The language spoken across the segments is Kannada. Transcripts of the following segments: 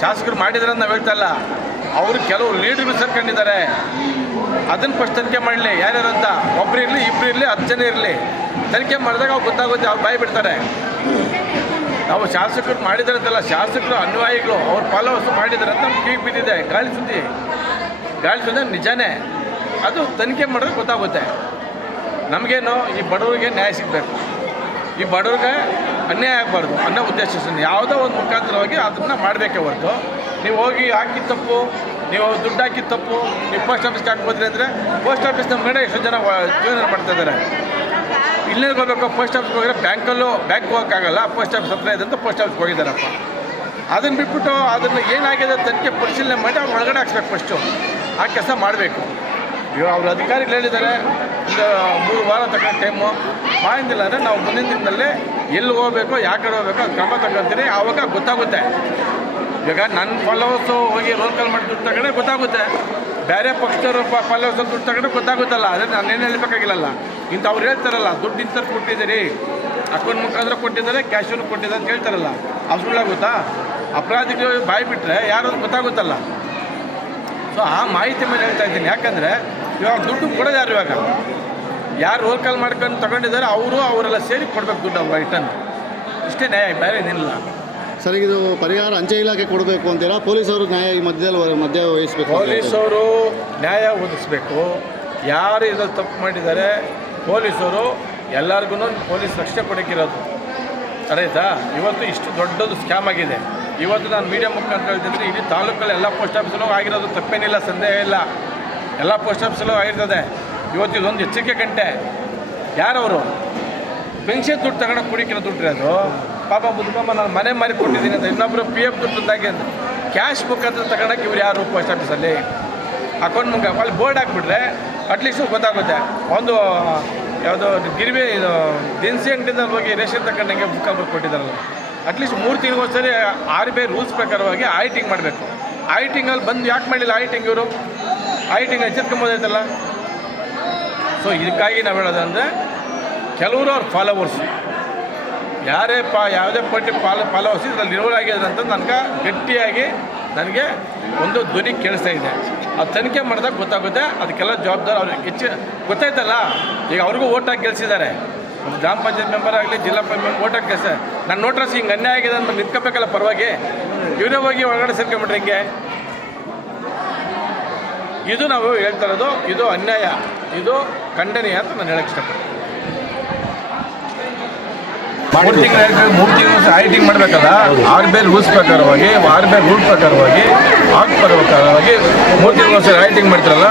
ಶಾಸಕರು ಮಾಡಿದ್ರೆ ನಾವು ಹೇಳ್ತಾ ಇಲ್ಲ, ಅವರು ಕೆಲವು ಲೀಡರ್ಗಳು ಸೇರ್ಕೊಂಡಿದ್ದಾರೆ. ಅದನ್ನು ಫಸ್ಟ್ ತನಿಖೆ ಮಾಡಲಿ, ಯಾರ್ಯಾರು ಅಂತ. ಒಬ್ಬರು ಇರಲಿ, ಇಬ್ಬರು ಇರಲಿ, 10 ಜನ ಇರಲಿ, ತನಿಖೆ ಮಾಡಿದಾಗ ಅವ್ರು ಗೊತ್ತಾಗುತ್ತೆ, ಅವ್ರು ಬಾಯಿ ಬಿಡ್ತಾರೆ. ನಾವು ಶಾಸಕರು ಮಾಡಿದ್ದಾರೆ ಅಂತಲ್ಲ, ಶಾಸಕರು ಅನ್ವಾಯಿಗಳು ಅವ್ರ ಫಾಲೋವರ್ಸು ಮಾಡಿದ್ದಾರೆ ಅಂತ ನಮ್ಗೆ ಕಿವಿ ಬಿದ್ದಿದೆ. ಗಾಳಿ ಸುದ್ದಿ ನಿಜಾನೇ. ಅದು ತನಿಖೆ ಮಾಡಿದ್ರೆ ಗೊತ್ತಾಗುತ್ತೆ. ನಮಗೇನು ಈ ಬಡವರಿಗೆ ನ್ಯಾಯ ಸಿಗಬೇಕು, ಈ ಬಡವ್ರಿಗೆ ಅನ್ಯಾಯ ಆಗಬಾರ್ದು ಅನ್ನೋ ಉದ್ದೇಶದಿಂದ ಯಾವುದೋ ಒಂದು ಮುಖಾಂತರವಾಗಿ ಅದನ್ನು ಮಾಡಬೇಕೇ ಹೊರತು ನೀವು ಹೋಗಿ ಹಾಕಿ ತಪ್ಪು, ನೀವು ದುಡ್ಡು ಹಾಕಿ ತಪ್ಪು, ನೀವು ಪೋಸ್ಟ್ ಆಫೀಸ್ಗೆ ಹಾಕ್ಬೋದ್ರಿ ಅಂದರೆ ಪೋಸ್ಟ್ ಆಫೀಸ್ ನಮ್ಮ ಕಡೆ ಎಷ್ಟೋ ಜನ ಜೀವನ ಮಾಡ್ತಾಯಿದ್ದಾರೆ. ಇಲ್ಲೇ ಹೋಗ್ಬೇಕು, ಪೋಸ್ಟ್ ಆಫೀಸ್ಗೆ ಹೋಗಿದ್ರೆ ಬ್ಯಾಂಕ್ ಹೋಗೋಕ್ಕಾಗಲ್ಲ, ಪೋಸ್ಟ್ ಆಫೀಸ್ ಹತ್ರ ಇದೆ ಅಂತ ಪೋಸ್ಟ್ ಆಫೀಸ್ಗೆ ಹೋಗಿದ್ದಾರಪ್ಪ. ಅದನ್ನು ಬಿಟ್ಬಿಟ್ಟು ಅದನ್ನು ಏನಾಗಿದೆ ತನಿಖೆ ಪರಿಶೀಲನೆ ಮಾಡಿ ಅವ್ರು ಒಳಗಡೆ ಹಾಕ್ಸ್ಬೇಕು. ಫಸ್ಟು ಆ ಕೆಲಸ ಮಾಡಬೇಕು. ಇವಾಗ ಅವ್ರ ಅಧಿಕಾರಿಗಳು ಹೇಳಿದ್ದಾರೆ ಒಂದು 3 ವಾರ ತಗೊಂಡು ಟೈಮು ಮಾಡಿಲ್ಲ ಅಂದರೆ ನಾವು ಮುಂದಿನ ದಿನದಲ್ಲಿ ಎಲ್ಲಿ ಹೋಗಬೇಕು, ಯಾವ ಕಡೆ ಹೋಗಬೇಕು ಅದು ಕ್ರಮ ತಗೊಳ್ತೀನಿ. ಆವಾಗ ಗೊತ್ತಾಗುತ್ತೆ. ಇವಾಗ ನನ್ನ ಫಾಲೋವರ್ಸು ಹೋಗಿ ರೋಲ್ ಕಾಲ್ ಮಾಡಿ ದುಡ್ಡು ತಗೊಂಡ್ರೆ ಗೊತ್ತಾಗುತ್ತೆ, ಬೇರೆ ಪಕ್ಷದವರು ಫಾಲೋವರ್ಸ್ ದುಡ್ಡು ತಗೊಂಡ್ರೆ ಗೊತ್ತಾಗುತ್ತಲ್ಲ. ಅದನ್ನು ನಾನೇನು ಹೇಳಬೇಕಾಗಿಲ್ಲಲ್ಲ. ಇಂಥ ಅವ್ರು ಹೇಳ್ತಾರಲ್ಲ, ದುಡ್ಡು ಇಂಥವ್ರು ಕೊಟ್ಟಿದ್ದೀರಿ, ಅಕೌಂಟ್ ಮುಖಾಂತರ ಕೊಟ್ಟಿದ್ದಾರೆ, ಕ್ಯಾಶನ್ನು ಕೊಟ್ಟಿದ್ದಾರೆ ಅಂತ ಹೇಳ್ತಾರಲ್ಲ, ಅದು ಸುಳ್ಳಾಗುತ್ತಾ? ಅಪರಾಧಿಗಳು ಬಾಯಿ ಬಿಟ್ಟರೆ ಯಾರು ಗೊತ್ತಾಗುತ್ತಲ್ಲ. ಸೊ ಆ ಮಾಹಿತಿ ಮೇಲೆ ಹೇಳ್ತಾ ಇದ್ದೀನಿ. ಯಾಕಂದರೆ ಇವಾಗ ದುಡ್ಡು ಕೊಡೋದು ಯಾರು? ಇವಾಗ ಯಾರು ರೋಲ್ ಕಾಲ್ ಮಾಡ್ಕೊಂಡು ತಗೊಂಡಿದ್ದಾರೆ ಅವರೆಲ್ಲ ಸೇರಿ ಕೊಡಬೇಕು ದುಡ್ಡು, ಅವ್ರು ರಿಟರ್ನ್. ಇಷ್ಟೇ ನ್ಯಾಯ, ಬೇರೆ ಏನಿಲ್ಲ. ಸರ್, ಇದು ಪರಿಹಾರ ಅಂಚೆ ಇಲಾಖೆ ಕೊಡಬೇಕು ಅಂತೀರಾ? ಪೊಲೀಸವರು ನ್ಯಾಯ ಮಧ್ಯ ವಹಿಸಬೇಕು? ಪೊಲೀಸವರು ನ್ಯಾಯ ಒದಗಿಸ್ಬೇಕು. ಯಾರು ಇದ್ರಲ್ಲಿ ತಪ್ಪು ಮಾಡಿದ್ದಾರೆ ಪೊಲೀಸರು ಎಲ್ಲರಿಗೂ ಪೊಲೀಸ್ ರಕ್ಷಣೆ ಕೊಡೋಕ್ಕಿರೋದು. ಅರ್ಥ? ಇವತ್ತು ಇಷ್ಟು ದೊಡ್ಡದು ಸ್ಕ್ಯಾಮ್ ಆಗಿದೆ. ಇವತ್ತು ನಾನು ಮೀಡಿಯಾ ಮುಖಾಂತರ ಹೇಳ್ತಿದ್ರೆ ಇಡೀ ತಾಲೂಕಲ್ಲಿ ಎಲ್ಲ ಪೋಸ್ಟ್ ಆಫೀಸಲ್ಲೂ ಆಗಿರೋದು ತಪ್ಪೇನಿಲ್ಲ, ಸಂದೇಹ ಇಲ್ಲ. ಎಲ್ಲ ಪೋಸ್ಟ್ ಆಫೀಸಲ್ಲೂ ಆಗಿರ್ತದೆ. ಇವತ್ತು ಇದೊಂದು ಎಚ್ಚರಿಕೆ ಗಂಟೆ. ಯಾರವರು ಪೆನ್ಷನ್ ದುಡ್ಡು ತಗೊಂಡೋಗಿ ಕುಡಿಕಿರೋ ದುಡ್ಡು ಅದು ಪಾಪ ಬುದ್ಧಮ್ಮ ನಾನು ಮನೆ ಮಾರಿ ಕೊಟ್ಟಿದ್ದೀನಿ ಅಂತ ಇನ್ನೊಬ್ಬರು PF ದುಡ್ಡಾಗಿ ಕ್ಯಾಶ್ ಮುಖಾಂತರ ತಗೊಂಡೋಗಿ ಇವ್ರು ಯಾರು ಪೋಸ್ಟ್ ಆಫೀಸಲ್ಲಿ ಅಕೌಂಟ್ ಮುಖ ಅಲ್ಲಿ ಬೋರ್ಡ್ ಹಾಕ್ಬಿಟ್ರೆ ಅಟ್ಲೀಸ್ಟು ಗೊತ್ತಾಗುತ್ತೆ. ಒಂದು ಯಾವುದೋ ಗಿರಿವೆ ಇದು ದಿನಸಿ ಅಂಗಡಿಯಿಂದ ಹೋಗಿ ರೇಷನ್ ತಗೊಂಡಂಗೆ ಬುಕ್ ಹಾಕಿ ಕೊಟ್ಟಿದ್ದಾರಲ್ಲ, ಅಟ್ಲೀಸ್ಟ್ 3 ತಿಂಗಳಿಗೋಸ್ಕರ RBI ರೂಲ್ಸ್ ಪ್ರಕಾರವಾಗಿ ಆಡಿಟಿಂಗ್ ಮಾಡಬೇಕು. ಆಡಿಟಿಂಗಲ್ಲಿ ಬಂದು ಯಾಕೆ ಮಾಡಲಿಲ್ಲ ಆಡಿಟಿಂಗ್? ಇವರು ಆಡಿಟಿಂಗ್ ಎಚ್ಚೆತ್ಕೊಂಬೋದೈತಲ್ಲ. ಸೊ ಇದಕ್ಕಾಗಿ ನಾವು ಹೇಳೋದಂದರೆ ಕೆಲವರು ಅವ್ರ ಫಾಲೋವರ್ಸು ಯಾವುದೇ ಪಾರ್ಟಿ ಫಾಲೋವರ್ಸ್ ಇದರಲ್ಲಿ ಇರೋರಾಗಿದ್ದಾರೆ ಅಂತ ನನಗೆ ಗಟ್ಟಿಯಾಗಿ ನನಗೆ ಒಂದು ಧ್ವನಿ ಕೇಳಿಸ್ತಾ ಇದೆ. ಅದು ತನಿಖೆ ಮಾಡಿದಾಗ ಗೊತ್ತಾಗುತ್ತೆ. ಅದಕ್ಕೆಲ್ಲ ಜವಾಬ್ದಾರಿ ಅವ್ರಿಗೆ ಹೆಚ್ಚು ಗೊತ್ತಾಯ್ತಲ್ಲ. ಈಗ ಅವ್ರಿಗೂ ಓಟ್ ಹಾಕಿ ಗೆಲ್ಸಿದ್ದಾರೆ. ಗ್ರಾಮ ಪಂಚಾಯತ್ ಮೆಂಬರ್ ಆಗಲಿ, ಜಿಲ್ಲಾ ಪಂಚಾಯತ್ ಓಟ್ ಹಾಕಿ ಗೆಲ್ಸ. ನನ್ನ ನೋಟ್ರಸ್ ಹಿಂಗೆ ಅನ್ಯಾಯ ಆಗಿದೆ ಅಂತ ನಿಂತ್ಕೋಬೇಕಲ್ಲ ಪರವಾಗಿ. ಇವರೇ ಹೋಗಿ ಒಳಗಡೆ ಸೇರ್ಕೊಂಬಿಟ್ರೆ ಹಿಂಗೆ? ಇದು ನಾವು ಹೇಳ್ತಾ ಇರೋದು, ಇದು ಅನ್ಯಾಯ, ಇದು ಖಂಡನೀಯ ಅಂತ ನಾನು ಹೇಳಕ್ಕೆ ಇಷ್ಟಪಡ್ತೀನಿ. 3 ತಿಂಗಳು ಆಡಿಟಿಂಗ್ ಮಾಡಬೇಕಲ್ಲ. RBI ರೂಲ್ಸ್ ಪ್ರಕಾರವಾಗಿ ಆಕ್ಟ್ ಪ್ರಕಾರವಾಗಿ 3 ತಿಂಗಳು ಆಡಿಟಿಂಗ್ ಮಾಡ್ತಾರಲ್ಲ,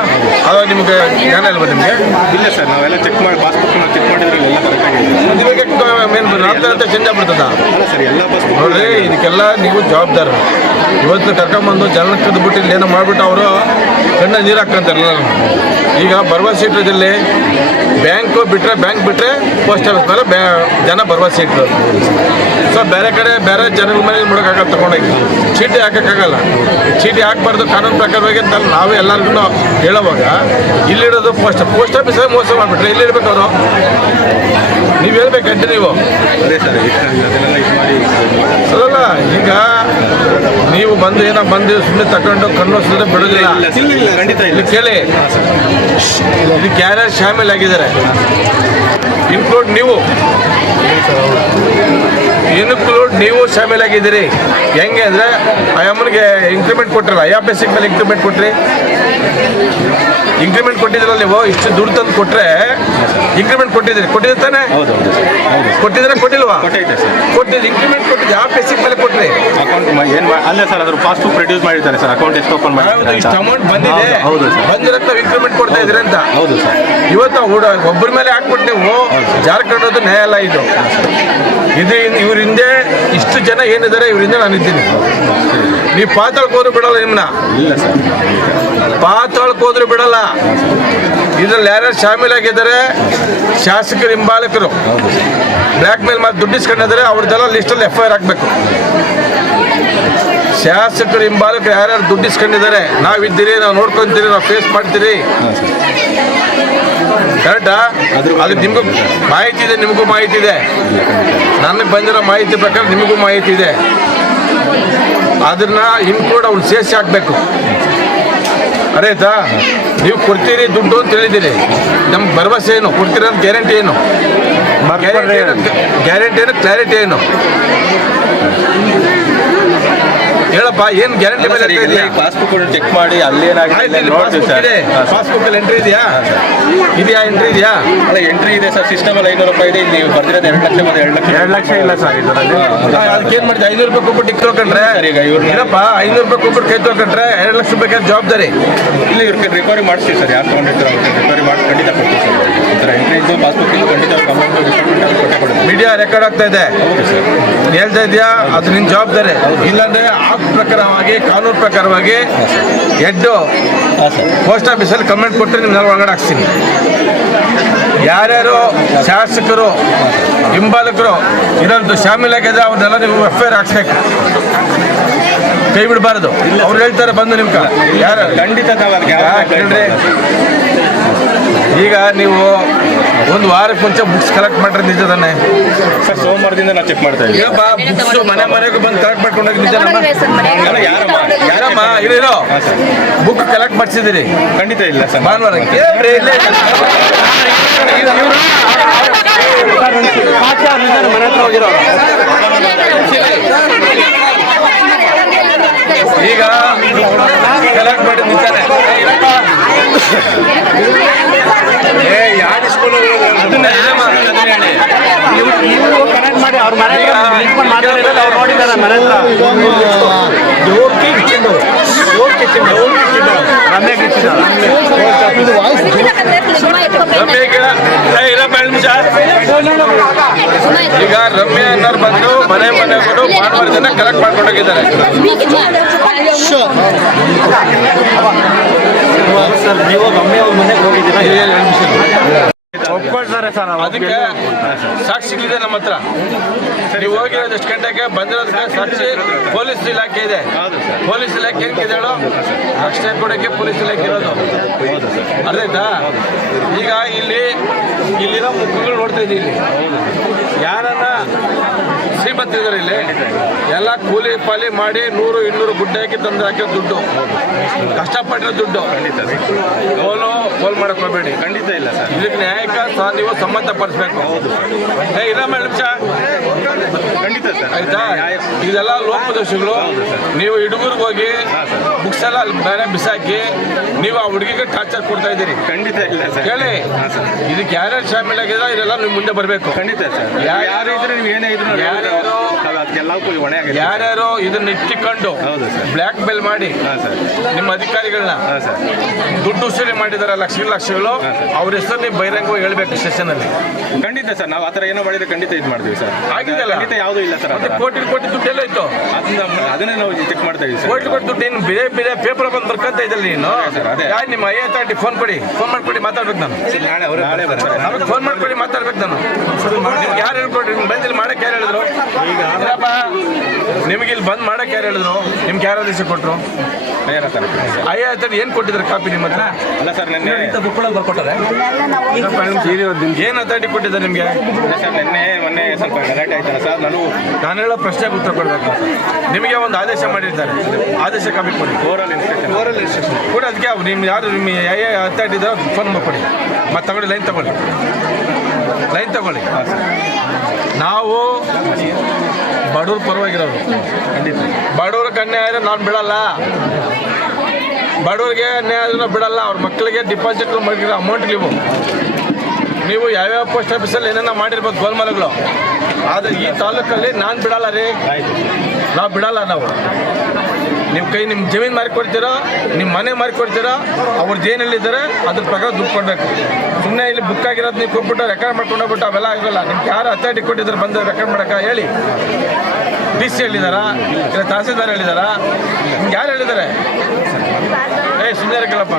ಅವಾಗ ನಿಮಗೆ ಜ್ಞಾನ ಇಲ್ವಾ ನಿಮಗೆ? ಇಲ್ಲ ಸರ್, ನಾವೆಲ್ಲ ಚೆಕ್ ಮಾಡಿ ಪಾಸ್ಬುಕ್ನ ಚೆಕ್ ಮಾಡಿದ್ರೆ ಎಲ್ಲ ಕರೆಕ್ಟಾಗಿದೆ. ಮೇನ್ ಅಂತ ಚೇಂಜ್ ಆಗ್ಬಿಡ್ತದ? ಅಲ್ಲ ಸರ್, ಎಲ್ಲ ಪಾಸ್ಬುಕ್ ನೋಡ್ರಿ, ಇದಕ್ಕೆಲ್ಲ ನೀವು ಜವಾಬ್ದಾರರು. ಇವತ್ತು ಕರ್ಕೊಂಬಂದು ಜನಕ್ಕೆ ಕದ್ಬಿಟ್ಟು ಇಲ್ಲಿ ಏನೋ ಮಾಡಿಬಿಟ್ಟು ಅವರು ಕಣ್ಣ ನೀರು ಹಾಕ್ಕೊಂತಾರಲ್ಲ. ಈಗ ಭರವಸೆ ಇಟ್ಟರಲ್ಲಿ ಬ್ಯಾಂಕ್ ಬಿಟ್ಟರೆ ಪೋಸ್ಟ್ ಆಫೀಸ್ ಮೇಲೆ ಜನ ಭರವಸೆ ಇಟ್ಟರು. ಸೊ ಬೇರೆ ಕಡೆ ಬೇರೆ ಜನರ ಮನೇಲಿ ಮುಡೋಕ್ಕಾಗಲ್ಲ, ತಗೊಂಡೋಗಿ ಚೀಟಿ ಹಾಕೋಕ್ಕಾಗಲ್ಲ. ಚೀಟಿ ಹಾಕಬಾರ್ದು ಕಾನೂನು ಪ್ರಕಾರವಾಗಿ ಅಂತ ನಾವು ಎಲ್ಲರಿಗೂ ಹೇಳೋವಾಗ ಇಲ್ಲಿಡೋದು ಪೋಸ್ಟ್ ಆಫೀಸಲ್ಲಿ ಮೋಸ ಮಾಡಿಬಿಟ್ರೆ ಇಲ್ಲಿಡ್ಬೇಕು ಅವರು. ನೀವು ಹೇಳ್ಬೇಕಂటే ನೀವು ಅದೇ ಸರ್, ಅದನ್ನೆಲ್ಲ ಇದು ಮಾಡಿ ಅಲ್ಲಲ್ಲ. ಈಗ ನೀವು ಬಂದು ಸುಮ್ಮನೆ ತಗೊಂಡು ಕಣ್ಣೋಸಿದ್ರೆ ಬಿಡೋದಿಲ್ಲ. ಖಂಡಿತ ಇಲ್ಲಿ ಕೇಳಿ, ಇದಕ್ಕೆ ಯಾರ್ಯಾರು ಶಾಮೀಲ್ ಆಗಿದ್ದಾರೆ, ಇನ್ಕ್ಲೂಡ್ ನೀವು ಶಾಮೀಲಾಗಿದ್ದೀರಿ. ಹೆಂಗೆ ಅಂದರೆ ಅಮ್ಮನಿಗೆ ಇಂಕ್ರಿಮೆಂಟ್ ಕೊಟ್ಟಿರಲ್ಲ, ಬೇಸಿಕ್ ಮೇಲೆ ಇಂಕ್ರಿಮೆಂಟ್ ಕೊಟ್ರಿ. ಇಂಕ್ರಿಮೆಂಟ್ ಕೊಟ್ಟಿದ್ರಲ್ಲ ನೀವು, ಇಷ್ಟು ದುಡ್ಡು ತಂದು ಕೊಟ್ಟರೆ ಇಂಕ್ರಿಮೆಂಟ್ ಕೊಟ್ಟಿದ್ದೆ ತಾನೇ? ಕೊಟ್ಟಿದ್ರೆ ಕೊಟ್ಟಿಲ್ವಾ? ಕೊಟ್ಟಿದ್ದು ಇಂಕ್ರಿಮೆಂಟ್ ಕೊಟ್ಟಿದ್ದು ಯಾವ ಬೇಸಿಕ್ ಮೇಲೆ ಕೊಟ್ರಿ? ಅಕೌಂಟ್ ಏನು ಅಲ್ಲ ಸರ್, ಅದ್ರ ಪಾಸ್ಬುಕ್ ಪ್ರೊಡ್ಯೂಸ್ ಮಾಡಿದ್ದಾರೆ ಸರ್. ಅಕೌಂಟ್ ಎಷ್ಟು ಓಪನ್ ಮಾಡಿದ್ದಾರೆ, ಇಷ್ಟು ಅಮೌಂಟ್ ಬಂದಿದೆ, ಬಂದಿರತ್ತ ಇಂಕ್ರಿಮೆಂಟ್ ಕೊಡ್ತಾ ಇದ್ರಿ ಅಂತ. ಹೌದು ಸರ್. ಇವತ್ತು ಒಬ್ಬರ ಮೇಲೆ ಹಾಕ್ಬಿಟ್ಟು ನೀವು ಜಾರ್ಖಂಡೋದು ನ್ಯಾಯ ಅಲ್ಲ ಇದು. ಇವ್ರ ಹಿಂದೆ ಇಷ್ಟು ಜನ ಏನಿದ್ದಾರೆ, ಇವರಿಂದ ನಾನಿದ್ದೀನಿ. ನೀವು ಪಾತಾಳಕ್ಕೆ ಹೋದ್ರು ಬಿಡಲ್ಲ ನಿಮ್ಮನ್ನ. ಇಲ್ಲ ಸರ್, ಪಾತಾಳಕ್ಕೆ ಹೋದ್ರು ಬಿಡಲ್ಲ. ಇದ್ರಲ್ಲಿ ಯಾರ್ಯಾರು ಶಾಮೀಲಾಗಿದ್ದಾರೆ, ಶಾಸಕರು ಹಿಂಬಾಲಕರು ಬ್ಲ್ಯಾಕ್ ಮೇಲ್ ಮಾಡಿ ದುಡ್ಡು ಇಸ್ಕೊಂಡಿದ್ದಾರೆ, ಅವ್ರದ್ದೆಲ್ಲ ಲಿಸ್ಟಲ್ಲಿ FIR ಹಾಕಬೇಕು. ಶಾಸಕರು ಹಿಂಬಾಲಕರು ಯಾರ್ಯಾರು ದುಡ್ಡು ಇಸ್ಕೊಂಡಿದ್ದಾರೆ, ನಾವಿದ್ದೀರಿ, ನಾವು ನೋಡ್ಕೊತೀರಿ, ನಾವು ಫೇಸ್ ಮಾಡ್ತೀರಿ, ಕರೆಕ್ಟಾ? ಅದು ನಿಮಗೂ ಮಾಹಿತಿ ಇದೆ, ನಿಮಗೂ ಮಾಹಿತಿ ಇದೆ. ನನಗೆ ಬಂದಿರೋ ಮಾಹಿತಿ ಪ್ರಕಾರ ನಿಮಗೂ ಮಾಹಿತಿ ಇದೆ. ಅದನ್ನ ಇನ್ಕ್ಲೂಡ್ ಅವ್ನು ಸೇರಿಸಿ ಹಾಕಬೇಕು. ಅರೇತಾ ನೀವು ಕೊಡ್ತೀರಿ ದುಡ್ಡು ಅಂತ ಹೇಳಿದ್ದೀರಿ, ನಮ್ಗೆ ಭರವಸೆ ಏನು ಕೊಡ್ತೀರಿ ಅಂತ ಗ್ಯಾರಂಟಿ ಏನು? ಗ್ಯಾರಂಟಿ ಏನು, ಕ್ಲಾರಿಟಿ ಏನು ಹೇಳಪ್ಪ? ಏನು ಗ್ಯಾರಂಟಿ ಮೇಲೆ ಪಾಸ್ಬುಕ್ ಚೆಕ್ ಮಾಡಿ ಅಲ್ಲೇನಾಗಿದೆ ಪಾಸ್ಬುಕ್ ಅಲ್ಲಿ ಎಂಟ್ರಿ ಇದೆಯಾ? ಎಂಟ್ರಿ ಇದೆಯಾ? ಅಲ್ಲ ಎಂಟ್ರಿ ಇದೆ ಸರ್, ಸಿಸ್ಟಮ್ ಅಲ್ಲಿ 500 ರೂಪಾಯಿ ಇದೆ. ಇಲ್ಲಿ ನೀವು ಬರ್ದಿರೋದು 2 ಲಕ್ಷ ಬಂದು 2 ಲಕ್ಷ ಇಲ್ಲ ಸರ್ ಇದರಲ್ಲಿ. ಅದಕ್ಕೇನು ಮಾಡಿದೆ? 500 ರೂಪಾಯಿ ಕೊಟ್ಬಿಟ್ಟು ಟಿಕ್ ತೊಗೊಂಡ್ರೆ ಈಗ ಇವ್ರು ಏನಪ್ಪ 500 ರೂಪಾಯಿ ಕೊಟ್ಬಿಟ್ಟು ಕೈ ತೊಗೊಂಡ್ರೆ 2 ಲಕ್ಷ ರೂಪಾಯಿ ಜವಾಬ್ದಾರಿ ಇಲ್ಲ. ಇವ್ರಿಗೆ ರಿಕವರಿ ಮಾಡಿಸ್ತೀವಿ ಸರ್, ಯಾರು ತೊಗೊಂಡಿರ್ತಾರೆ ಅವ್ರಿಗೆ ರಿಕವರಿ ಮಾಡಿ ಖಂಡಿತ ಕೊಡ್ತೀವಿ ಸರ್. ಈ ಥರ ಎಂಟ್ರಿ ಇದ್ದು ಪಾಸ್ಬುಕ್ ಇದ್ದು ಖಂಡಿತ ಅಮೌಂಟ್ ಕೊಟ್ಟೆ ಕೊಡ್ತೀವಿ. ಮೀಡಿಯಾ ರೆಕಾರ್ಡ್ ಆಗ್ತಾ ಇದೆ, ಹೌದು ಸರ್, ಹೇಳ್ತಾ ಇದೆಯಾ? ಅದು ನಿನ್ನ ಜವಾಬ್ದಾರಿ. ಇಲ್ಲಾಂದ್ರೆ ಆಕ್ಟ್ ಪ್ರಕಾರವಾಗಿ, ಕಾನೂನು ಪ್ರಕಾರವಾಗಿ ಹೆಡ್ಡು ಪೋಸ್ಟ್ ಆಫೀಸಲ್ಲಿ ಕಮೆಂಟ್ ಕೊಟ್ಟರೆ ನಿಮ್ನೆಲ್ಲ ಒಳಗಡೆ ಹಾಕ್ತೀನಿ. ಯಾರ್ಯಾರು ಶಾಸಕರು ಹಿಂಬಾಲಕರು ಇನ್ನೊಂದು ಶಾಮೀಲಾಗಿದೆ ಅವ್ರನ್ನೆಲ್ಲ ನೀವು FIR ಹಾಕ್ಸ್ಬೇಕು, ಕೈ ಬಿಡಬಾರ್ದು. ಅವ್ರು ಹೇಳ್ತಾರೆ ಬಂದು ನಿಮ್ಗೆ ಯಾರು ಖಂಡಿತ ನಾವು ಅದಕ್ಕೆ ಹೇಳ್ರಿ. ಈಗ ನೀವು ಒಂದು ವಾರಕ್ಕೆ ಮುಂಚೆ ಬುಕ್ಸ್ ಕಲೆಕ್ಟ್ ಮಾಡ್ರಿ, ನಿಜ ತಾನೆ ಸರ್? ಸೋಮವಾರದಿಂದ ನಾವು ಚೆಕ್ ಮಾಡ್ತಾ ಇದ್ದೀವಿ. ಏನಪ್ಪ ಬುಕ್ಸ್ ಮನೆಗೂ ಬಂದು ಕಲೆಕ್ಟ್ ಮಾಡ್ಕೊಂಡೋಗಿ ನಿಜ ಯಾರಮ್ಮ ಇರೋ ಬುಕ್ ಕಲೆಕ್ಟ್ ಮಾಡಿಸಿದಿರಿ? ಖಂಡಿತ ಇಲ್ಲ ಸರ್. ಭಾನುವಾರಕ್ಕೆ ಈಗ ಕಲೆಕ್ಟ್ ಮಾಡಿ ನಿಜಾನೆ ಅದನ್ನ ಕನೆಕ್ಟ್ ಮಾಡಿ ಅವ್ರ ಮನೆ ನೋಡಿದ್ದಾರೆ ಮನೆ ಈಗ ರಮ್ಯಾ ಅನ್ನೋರು ಬಂದು ಮನೆಗಳು ಭಾನುವಾರದಿಂದ ಕಲೆಕ್ಟ್ ಮಾಡ್ಕೊಂಡೋಗಿದ್ದಾರೆ. ಸರ್ ನೀವು ರಮ್ಯಾ ಅವ್ರ ಮನೆಗೆ ಹೋಗಿದ್ದೀರಾ? ಒಪ್ಕೊಳ್ತಾರೆ ಸರ್. ಅದಕ್ಕೆ ಸಾಕ್ಷಿಗಳಿದೆ ನಮ್ಮ ಹತ್ರ. ನೀವು ಹೋಗಿರೋದು ಎಷ್ಟು ಗಂಟೆಗೆ ಬಂದಿರೋದಕ್ಕೆ ಸಾಕ್ಷಿ ಪೊಲೀಸ್ ಇಲಾಖೆ ಇದೆ. ಪೊಲೀಸ್ ಇಲಾಖೆ ಏನಿದೆ ಹೇಳು? ರಕ್ಷಣೆ ಕೊಡೋಕ್ಕೆ ಪೊಲೀಸ್ ಇಲಾಖೆ ಇರೋದು, ಅರ್ಧಾಯ್ತಾ? ಈಗ ಇಲ್ಲಿರೋ ಮುಖಗಳು ನೋಡ್ತಾ ಇದ್ದೀವಿ. ಯಾರನ್ನ ಶ್ರೀಮಂತರಿದ್ದಾರೆ ಇಲ್ಲಿ ಎಲ್ಲ ಕೂಲಿ ಪಾಲಿ ಮಾಡಿ 100-200 ಗುಡ್ಡೆ ಹಾಕಿ ತಂದು ಹಾಕಿರೋ ದುಡ್ಡು, ಕಷ್ಟಪಟ್ಟಿರೋ ದುಡ್ಡು. ಪೋಲ್ ಮಾಡಕ್ ಹೋಗ್ಬೇಡಿ, ಖಂಡಿತ ಇಲ್ಲ ಸರ್. ಇದಕ್ಕೆ ನ್ಯಾಯಕ್ಕೆ ನೀವು ಸಂಬಂಧ ಪಡಿಸ್ಬೇಕು. ಇರಮ್ಮ ನಿಮಿಷ, ಖಂಡಿತ ಸರ್. ಆಯ್ತಾ? ಇದೆಲ್ಲ ಲೋಪದೋಷಗಳು. ನೀವು ಹುಡುಗರಿಗೆ ಹೋಗಿ ಬುಕ್ಸ್ ಎಲ್ಲ ಅಲ್ಲಿ ಬೇರೆ ಬಿಸಾಕಿ ನೀವು ಆ ಹುಡುಗಿಗೆ ಟಾರ್ಚರ್ ಕೊಡ್ತಾ ಇದ್ದೀರಿ. ಖಂಡಿತ ಇಲ್ಲ ಸರ್. ಕೇಳಿ, ಇದಕ್ಕೆ ಯಾರ್ಯಾರು ಶಾಮೀಲಾಗಿದ್ರೆ ಇದೆಲ್ಲ ನೀವು ಮುಂದೆ ಬರಬೇಕು. ಖಂಡಿತ ಸರ್. ಯಾರು ಇದ್ರೆ ನೀವು ಏನೇ ಇದ್ರು ಅದಕ್ಕೆಲ್ಲಕ್ಕೂ ಹೊಣೆ ಆಗಿದೆ. ಯಾರ್ಯಾರು ಇದನ್ನ ಇಟ್ಟಿಕೊಂಡು ಬ್ಲ್ಯಾಕ್ ಮೇಲ್ ಮಾಡಿ ನಿಮ್ಮ ಅಧಿಕಾರಿಗಳನ್ನ ದುಡ್ಡು ವಸೂಲಿ ಮಾಡಿದಾರೆ ಲಕ್ಷಗಳು, ಅವ್ರ ಹೆಸರು ನೀವು ಬಹಿರಂಗವಾಗಿ ಹೇಳ್ಬೇಕು ಸ್ಟೇಷನ್ ಅಲ್ಲಿ. ಖಂಡಿತ ಸರ್, ನಾವು ಆ ಥರ ಏನೋ ಮಾಡಿದ್ರೆ ಖಂಡಿತ ಇದು ಮಾಡ್ತೀವಿ ಸರ್. ಆಗಿದೆಲ್ಲ ಖಂಡಿತ ಯಾವುದೂ ಇಲ್ಲ ಸರ್. ಕೋಟಿ ದುಡ್ಡೆಲ್ಲ ಇತ್ತು, ಅದನ್ನೇ ನಾವು ಚೆಕ್ ಮಾಡ್ತಾ ಇದೀವಿ ಸರ್. ಕೋಟಿ ದುಡ್ಡು ಏನು ಬೇರೆ ಪೇಪರ್ ಬಂದು ಬರ್ಕೊಂತ ಇದ್ದಲ್ಲಿ ನೀನು ಯಾರು ನಿಮ್ಮ IATRT ಫೋನ್ ಮಾಡ್ಕೊಡಿ ಮಾತಾಡ್ಬೇಕು. ನಾನು ನಾಳೆ ಫೋನ್ ಮಾಡ್ಕೊಡಿ ಮಾತಾಡ್ಬೇಕು. ನಾನು ನಿಮ್ಗೆ ಯಾರು ಹೇಳ್ಕೊಡ್ರಿ? ನಿಮ್ಗೆ ಬಂದು ಇಲ್ಲಿ ಮಾಡಕ್ಕೆ ಯಾರು ಹೇಳಿದ್ರು? ನಿಮ್ಗೆ ಇಲ್ಲಿ ಬಂದು ಮಾಡಕ್ಕೆ ಯಾರು ಹೇಳಿದ್ರು? ನಿಮ್ಗೆ ಯಾರು ಆದೇಶ ಕೊಟ್ಟರು? IATRT ಏನು ಕೊಟ್ಟಿದ್ದಾರೆ ಕಾಪಿ ನಿಮ್ಮ ಹತ್ರ? ಅಲ್ಲ ಸರ್, ನೆನ್ನೆ ಬರ್ಕೊಟ್ಟಾರೆ. ಏನು ಅಥಾರಿಟಿ ಕೊಟ್ಟಿದ್ದಾರೆ ನಿಮಗೆ? ಸರ್ ಮೊನ್ನೆ ಸ್ವಲ್ಪ ಗಲಾಟೆ ಆಯ್ತಲ್ಲ ಸರ್. ನಾನು ಹೇಳೋ ಪ್ರಶ್ನೆಗೆ ಉತ್ತರ ಕೊಡಬೇಕು. ನಿಮಗೆ ಒಂದು ಆದೇಶ ಮಾಡಿರ್ತಾರೆ, ಆದೇಶ ಕಾಪಿ ಕೊಡಿ. ಓರಲ್ ಇನ್ಸ್ಟ್ರಕ್ಷನ್ ಕೂಡ. ಅದಕ್ಕೆ ನಿಮ್ಮ ಯಾರು ನಿಮ್ಮ ಅಥಾರಿಟಿ ಇದ್ದಾರೆ ಫೋನ್ ಮಾಡ್ಕೊಡಿ, ಮತ್ತೆ ತಗೊಳ್ಳಿ, ಲೈನ್ ತಗೊಳ್ಳಿ. ನಾವು ಬಡವ್ರ ಪರವಾಗಿರೋರು, ಖಂಡಿತ ಬಡವ್ರಿಗೆ ಅನ್ಯಾಯ ಆದರೆ ನಾನು ಬಿಡಲ್ಲ. ಬಡವ್ರಿಗೆ ಅನ್ಯಾಯ ಆದರೆ ಬಿಡಲ್ಲ. ಅವ್ರ ಮಕ್ಕಳಿಗೆ ಡಿಪಾಸಿಟ್ ಮಾಡಿರೋ ಅಮೌಂಟ್ ನೀವು ಯಾವ್ಯಾವ ಪೋಸ್ಟ್ ಆಫೀಸಲ್ಲಿ ಏನೇನೋ ಮಾಡಿರ್ಬೋದು ಗೋಲ್ಮಾಲಗಳು, ಆದರೆ ಈ ತಾಲೂಕಲ್ಲಿ ನಾನು ಬಿಡಲ್ಲ ರೀ. ನಾವು ಬಿಡಲ್ಲ. ನಿಮ್ಮ ಜಮೀನು ಮಾರಿಕೊಡ್ತೀರೋ, ನಿಮ್ಮ ಮನೆ ಮಾರಿಕೊಡ್ತೀರೋ, ಅವ್ರದ್ದು ಏನು ಹೇಳಿದ್ದಾರೆ ಅದ್ರ ಪ್ರಕಾರ ದುಡ್ಡು ಕೊಡಬೇಕು. ಸುಮ್ಮನೆ ಇಲ್ಲಿ ಬುಕ್ ಆಗಿರೋದು ನೀವು ಕೊಟ್ಬಿಟ್ಟು ರೆಕಾರ್ಡ್ ಮಾಡ್ಕೊಂಡು ಹೋಗ್ಬಿಟ್ಟು ಅವೆಲ್ಲ ಆಗೋಲ್ಲ. ನಿಮ್ಗೆ ಯಾರು ಅಥಾರಿಟಿ ಕೊಟ್ಟಿದ್ದಾರೆ ಬಂದು ರೆಕಾರ್ಡ್ ಮಾಡೋಕ್ಕೆ ಹೇಳಿ? DC ಹೇಳಿದಾರಾ? ಇಲ್ಲ ತಹಸೀಲ್ದಾರ್ ಹೇಳಿದಾರಾ? ನಿಮ್ಗೆ ಯಾರು ಹೇಳಿದ್ದಾರೆ? ಸುಮ್ಮನೆ ಇರಕ್ಕಲ್ಲಪ್ಪ.